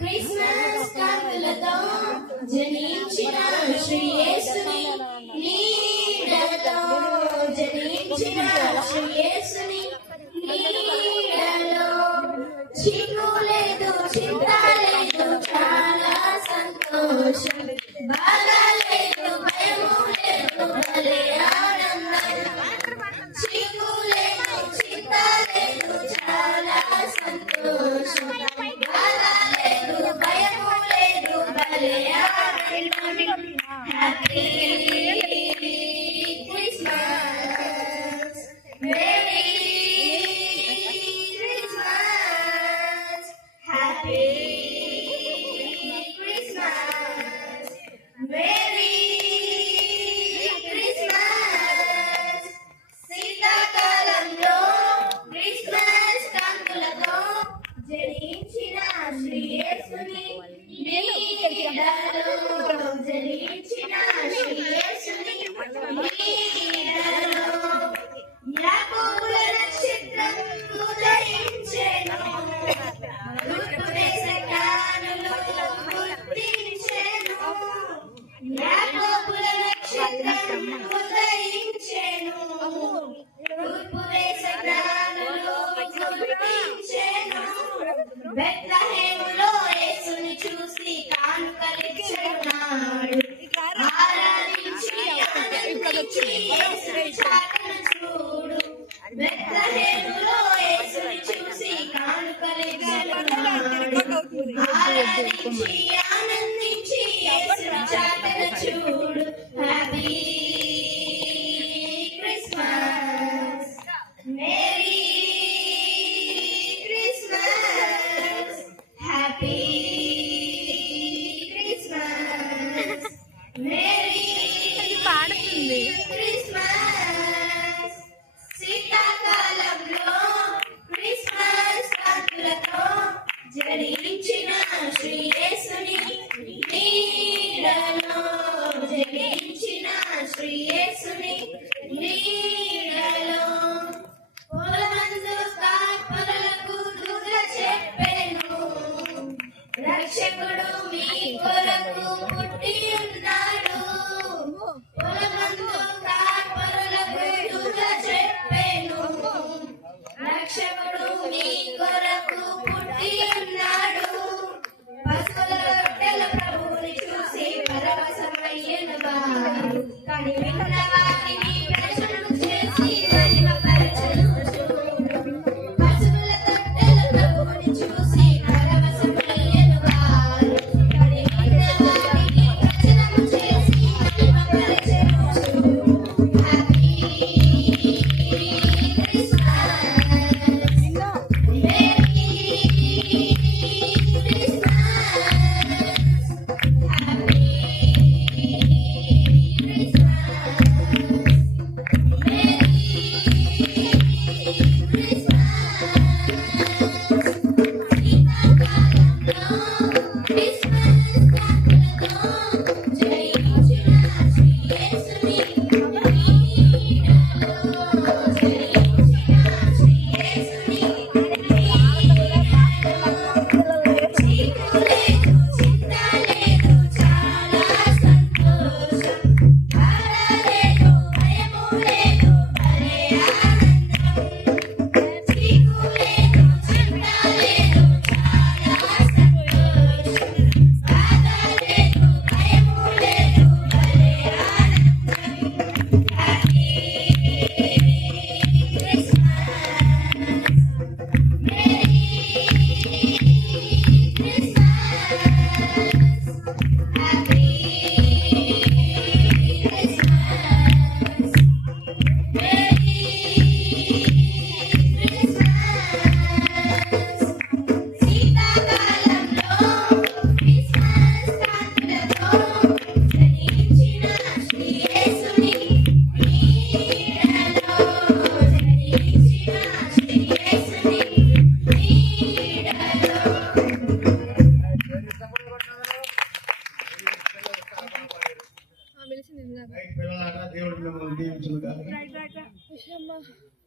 Christmas కాంతులతో జనించిన శ్రీ యేసుని నీడలో జనించిన శ్రీ యేసుని నీడలో చీకు లేదు చింత లేదు చాలా సంతోషం బాధ లేదు భయము లేదు భలే ఆనందం చీకు లేదు చింత లేదు చాలా సంతోషం బాధ లేదు భయము లేదు భలే ఆనందం happy Christmas merry Christmas happy Christmas merry Christmas శీతాకాలంలో క్రిస్మస్ కాంతులతో జనించిన శ్రీ యేసుని నీడలో జనించిన శ్రీ యేసుని నీడలో యాకోబుల నక్షత్రం ఉదయించెను తూర్పు దేశ జ్ఞానులు గుర్తించెను యాకోబుల నక్షత్రం ఉదయించెను తూర్పు దేశ జ్ఞానులు గుర్తించెను బెత్లెహేములో యేసుని చూసి కానుకలిచ్చున్నాడు ఆరాధించి ఆనందించి యేసుని చాటును చూడు బెత్లెహేములో యేసుని చూసి కానుకలిచ్చున్నాడు ఆరాధించి ఆనందించి యేసుని చాటును చూడు happy Christmas merry Christmas happy Christmas merry పాడుతుంది క్రిస్మస్ శీతాకాలంలో క్రిస్మస్ కాంతులతో జనించిన శ్రీ యేసుని నీడలో జనించిన శ్రీ యేసుని నీడలో పొలమందు కాపరులకు దూత చెప్పెను రక్షకుడు మీ కొరకు పుట్టి ఉన్నాడు పొలమందు కాపరులకు దూత చెప్పెను రక్షకుడు మీ కొరకు పుట్టి ఉన్నాడు పశువుల రొట్టెల ప్రభువుని చూసి పరవశమయ్యను వారు కానీ విన్న వారిని ప్రజలు చేసి మహిమపరచును పశువుల రొట్టెల ప్రభువుని చూసి పరవశమయ్యను వారు కానీ విన్న వారిని ప్రజలు చేసి మహిమపరచును హ్యాపీ క్రిస్మస్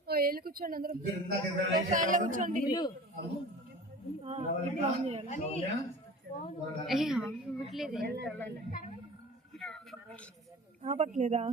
మేరీ కూర్చోండి అందరూ కూర్చోండి ఏ, అవ్వట్లేదు. ఆపట్లేదా?